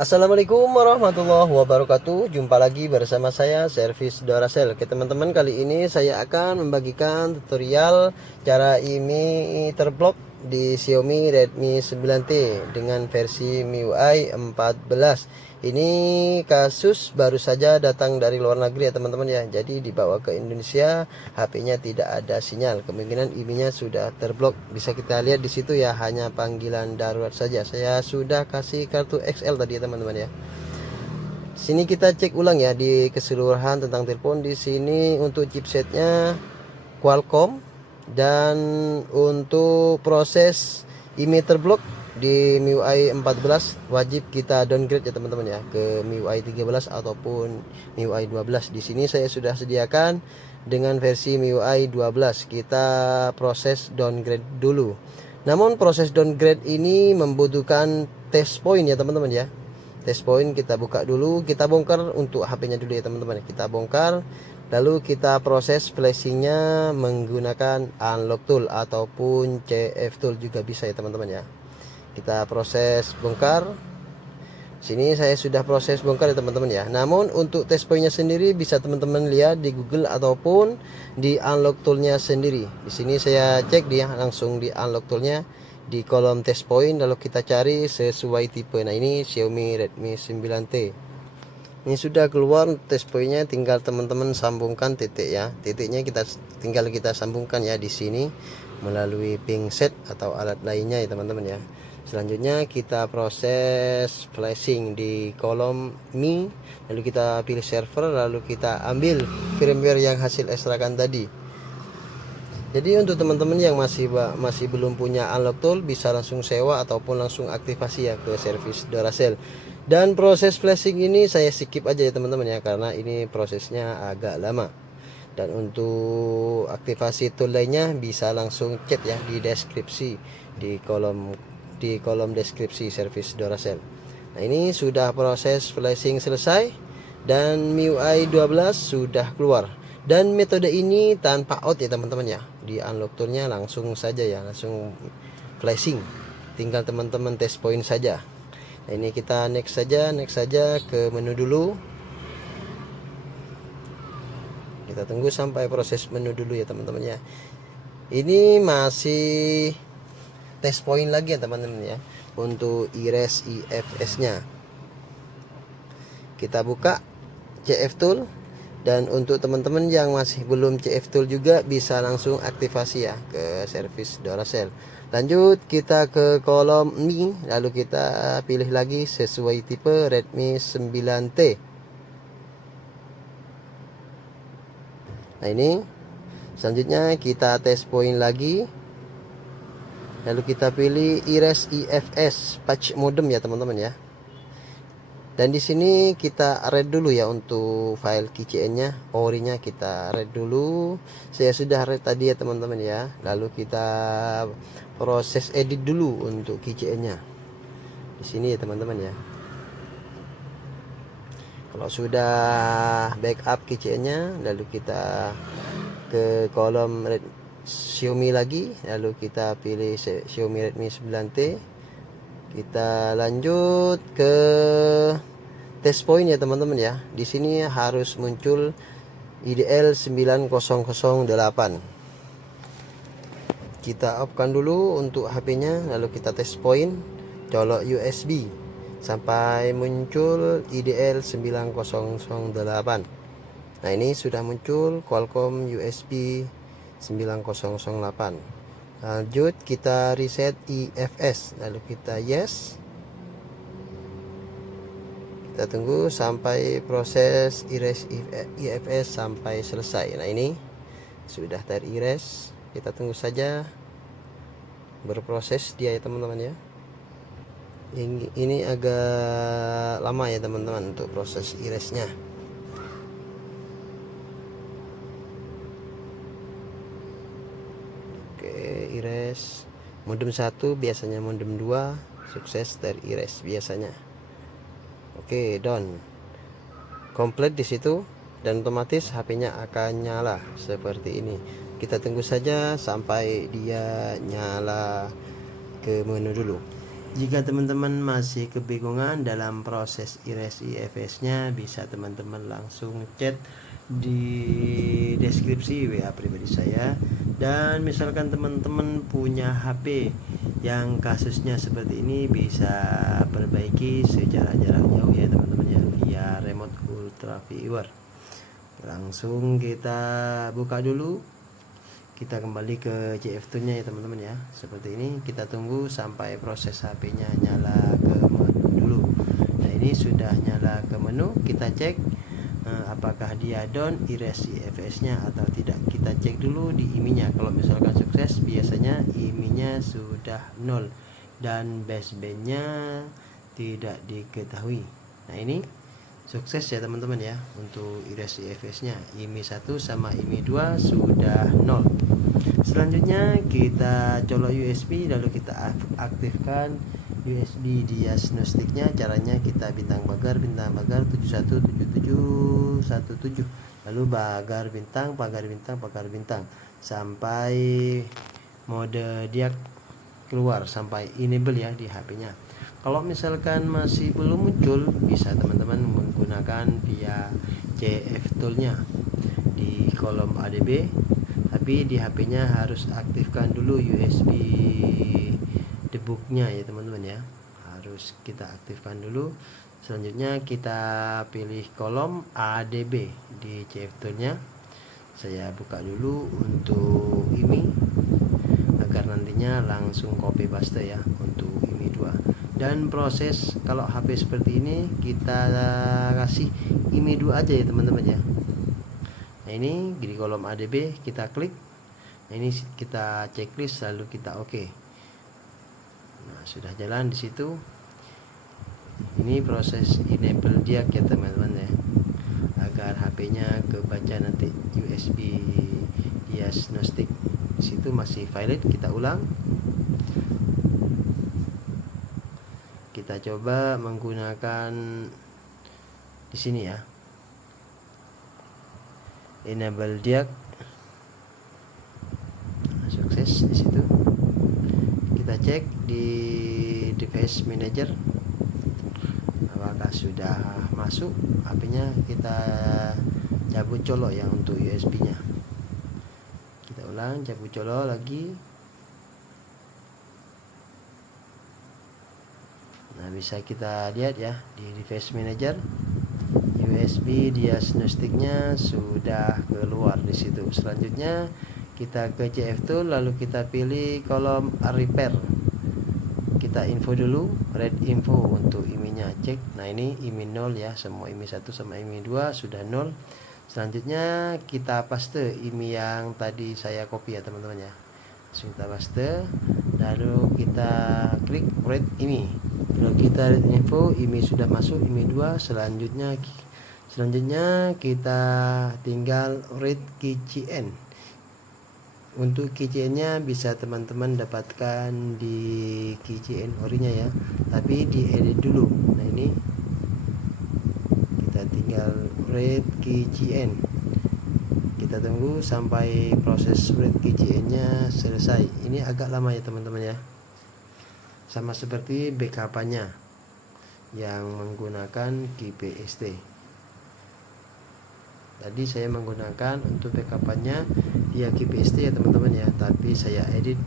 Assalamualaikum warahmatullahi wabarakatuh. Jumpa lagi bersama saya Servis Duracell. Oke teman-teman, kali ini saya akan membagikan tutorial cara IMEI terblok di Xiaomi Redmi 9T dengan versi MIUI 14. Ini kasus baru saja datang dari luar negeri ya teman-teman ya. Jadi dibawa ke Indonesia, HP-nya tidak ada sinyal. Kemungkinan IMEI-nya sudah terblok. Bisa kita lihat di situ ya, hanya panggilan darurat saja. Saya sudah kasih kartu XL tadi ya teman-teman ya. Sini kita cek ulang ya di keseluruhan tentang telepon. Di sini untuk chipsetnya Qualcomm, dan untuk proses IMEI terblok di MIUI 14 wajib kita downgrade ya teman-teman ya ke MIUI 13 ataupun MIUI 12. Di sini saya sudah sediakan dengan versi MIUI 12. Kita proses downgrade dulu. Namun proses downgrade ini membutuhkan test point ya teman-teman ya. Test point kita buka dulu, kita bongkar untuk HP-nya dulu ya teman-teman. Kita bongkar, lalu kita proses flashingnya menggunakan unlock tool ataupun CF tool juga bisa ya teman-teman ya. Kita proses bongkar. Sini saya sudah proses bongkar ya teman-teman ya. Namun untuk test pointnya sendiri bisa teman-teman lihat di Google ataupun di unlock toolnya sendiri. Di sini saya cek dia langsung di unlock toolnya di kolom test point, lalu kita cari sesuai tipe. Nah ini Xiaomi Redmi 9T. Ini sudah keluar test pointnya, tinggal teman-teman sambungkan titik ya. Titiknya tinggal kita sambungkan ya di sini melalui ping set atau alat lainnya ya teman-teman ya. Selanjutnya kita proses flashing di kolom Mi, lalu kita pilih server, lalu kita ambil firmware yang hasil ekstrakan tadi. Jadi untuk teman-teman yang masih belum punya unlock tool, bisa langsung sewa ataupun langsung aktivasi ya ke servis Duracell. Dan proses flashing ini saya skip aja ya teman-teman ya, karena ini prosesnya agak lama. Dan untuk aktivasi tool lainnya bisa langsung chat ya di deskripsi, di kolom deskripsi servis Duracell. Nah ini sudah proses flashing selesai dan MIUI 12 sudah keluar. Dan metode ini tanpa out ya teman-teman ya. Di unlock toolnya langsung saja ya, langsung flashing. Tinggal teman-teman test point saja. Nah ini kita next saja ke menu dulu. Kita tunggu sampai proses menu dulu ya teman-teman ya. Ini masih test point lagi ya teman-teman ya, untuk iris IFS nya. Kita buka CF tool, dan untuk teman-teman yang masih belum CF tool juga bisa langsung aktivasi ya ke servis Duracell. Lanjut kita ke kolom Mi, lalu kita pilih lagi sesuai tipe Redmi 9T. Nah ini selanjutnya kita test point lagi, lalu kita pilih iris IFS patch modem ya teman-teman ya. Dan di sini kita read dulu ya untuk file keychain-nya, ori-nya kita read dulu. Saya sudah read tadi ya teman-teman ya. Lalu kita proses edit dulu untuk keychain-nya. Di sini ya teman-teman ya. Kalau sudah backup keychain-nya, lalu kita ke kolom Xiaomi lagi, lalu kita pilih Xiaomi Redmi 9T. Kita lanjut ke test point ya teman-teman ya. Di sini harus muncul IDL 9008. Kita off-kan dulu untuk HP-nya, lalu kita test point, colok USB sampai muncul IDL 9008. Nah ini sudah muncul Qualcomm USB 9008. Lanjut kita reset IFS, lalu kita yes. Kita tunggu sampai proses iris IFS sampai selesai. Nah ini sudah teriris, kita tunggu saja berproses dia ya teman-teman ya. Ini agak lama ya teman-teman untuk proses irisnya. Iris modem 1 biasanya, modem 2 sukses teriris biasanya. Oke, done. Komplit di situ dan otomatis HP-nya akan nyala seperti ini. Kita tunggu saja sampai dia nyala ke menu dulu. Jika teman-teman masih kebingungan dalam proses erase IFS nya, bisa teman-teman langsung chat di deskripsi WA pribadi saya. Dan misalkan teman-teman punya HP yang kasusnya seperti ini, bisa perbaiki secara jarak jauh ya teman-teman ya, via remote ultra viewer. Langsung kita buka dulu, kita kembali ke CF tool nya ya teman-teman ya. Seperti ini, kita tunggu sampai proses HP nya nyala ke menu dulu. Nah ini sudah nyala ke menu, kita cek apakah dia down erase IFS nya atau tidak. Kita cek dulu di IMEI nya. Kalau misalkan sukses, biasanya IMEI nya sudah 0 dan baseband nya tidak diketahui. Nah ini sukses ya teman-teman ya untuk erase IFS nya. IMEI 1 sama IMEI 2 sudah 0. Selanjutnya kita colok USB, lalu kita aktifkan USB diagnostiknya. Caranya kita bintang pagar 717717, lalu pagar bintang sampai mode diag keluar, sampai enable ya di HP-nya. Kalau misalkan masih belum muncul, bisa teman-teman menggunakan via CF tool-nya di kolom ADB, tapi di HP-nya harus aktifkan dulu USB debug-nya ya teman-teman ya, harus kita aktifkan dulu. Selanjutnya kita pilih kolom ADB di CF tool-nya. Saya buka dulu untuk IMEI agar nantinya langsung copy paste ya untuk IMEI 2. Dan proses kalau HP seperti ini, kita kasih IMEI 2 aja ya teman-teman ya. Nah ini di kolom ADB kita klik. Nah ini kita checklist, lalu kita oke. Nah sudah jalan di situ. Ini proses enable diag ya teman-teman ya, agar HP-nya kebaca nanti USB diagnostik. Di situ masih valid, kita ulang. Kita coba menggunakan di sini ya, enable diag. Sukses di situ. Kita cek di device manager apakah sudah masuk HP-nya. Kita cabut colok ya untuk USB-nya. Kita ulang, cabut colok lagi. Nah bisa kita lihat ya di device manager, USB diagnostiknya sudah keluar di situ. Selanjutnya kita ke CF tool, lalu kita pilih kolom repair. Kita info dulu, read info untuk IMEI-nya, cek. Nah ini IMEI 0 ya, semua IMEI 1 sama IMEI 2 sudah 0. Selanjutnya kita paste IMEI yang tadi saya copy ya teman-teman ya. Kita paste, lalu kita klik read IMEI. Kalau kita read info, IMEI sudah masuk IMEI 2. Selanjutnya kita tinggal read keychain. Untuk keychain-nya bisa teman-teman dapatkan di keychain ori-nya ya, tapi diedit dulu. Nah ini kita tinggal read keychain. Kita tunggu sampai proses read keychain-nya selesai. Ini agak lama ya teman-teman ya, sama seperti backup-nya yang menggunakan KeyPST. Tadi saya menggunakan untuk backup-nya via KeyPST ya teman-teman ya, tapi saya edit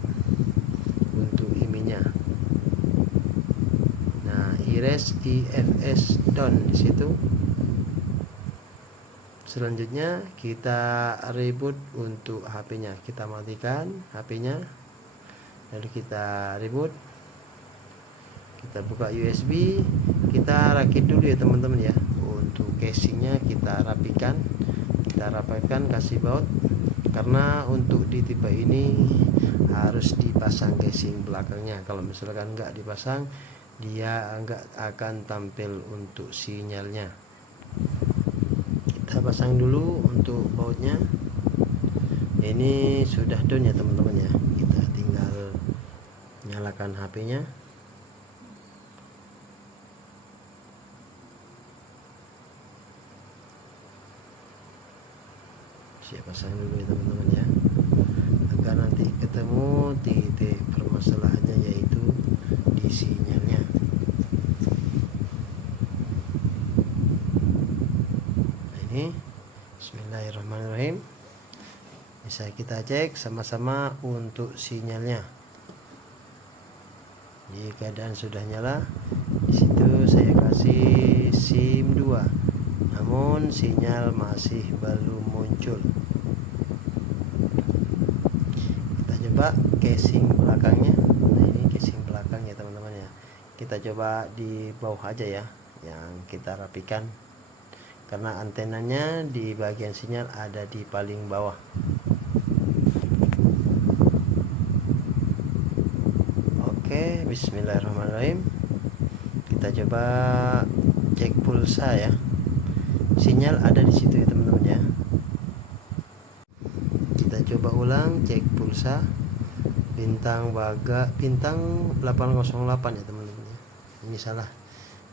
untuk IMEI-nya. Nah, erase IFS down di situ. Selanjutnya kita reboot untuk HP-nya. Kita matikan HP-nya, lalu kita reboot. Kita buka USB, kita rakit dulu ya teman-teman ya. Untuk casingnya kita rapikan, kasih baut, karena untuk di tipe ini harus dipasang casing belakangnya. Kalau misalkan nggak dipasang, dia nggak akan tampil untuk sinyalnya. Kita pasang dulu untuk bautnya. Ini sudah down ya teman-teman ya, kita tinggal nyalakan HP-nya. Saya pasang dulu ya teman-teman ya, agar nanti ketemu titik permasalahannya, yaitu di sinyal. Bisa kita cek sama-sama untuk sinyalnya. Di keadaan sudah nyala, di situ saya kasih SIM 2, namun sinyal masih belum muncul. Kita coba casing belakangnya. Nah, ini casing belakangnya teman-teman ya. Kita coba di bawah aja ya, yang kita rapikan, karena antenanya di bagian sinyal ada di paling bawah. Oke, bismillahirrahmanirrahim. Kita coba cek pulsa ya. Sinyal ada di situ ya teman-teman ya. Kita coba ulang cek pulsa. Bintang 808 ya teman-teman ya. Ini salah,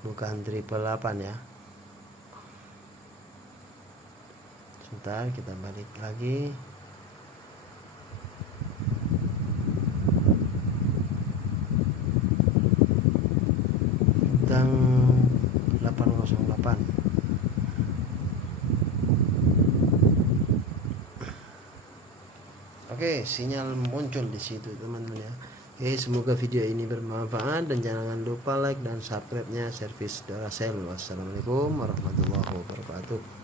bukan 888 ya. Sebentar, kita balik lagi. Bintang 808. Oke, sinyal muncul di situ teman-teman ya. Oke, semoga video ini bermanfaat dan jangan lupa like dan subscribe-nya Servis Duracell. Wassalamualaikum warahmatullahi wabarakatuh.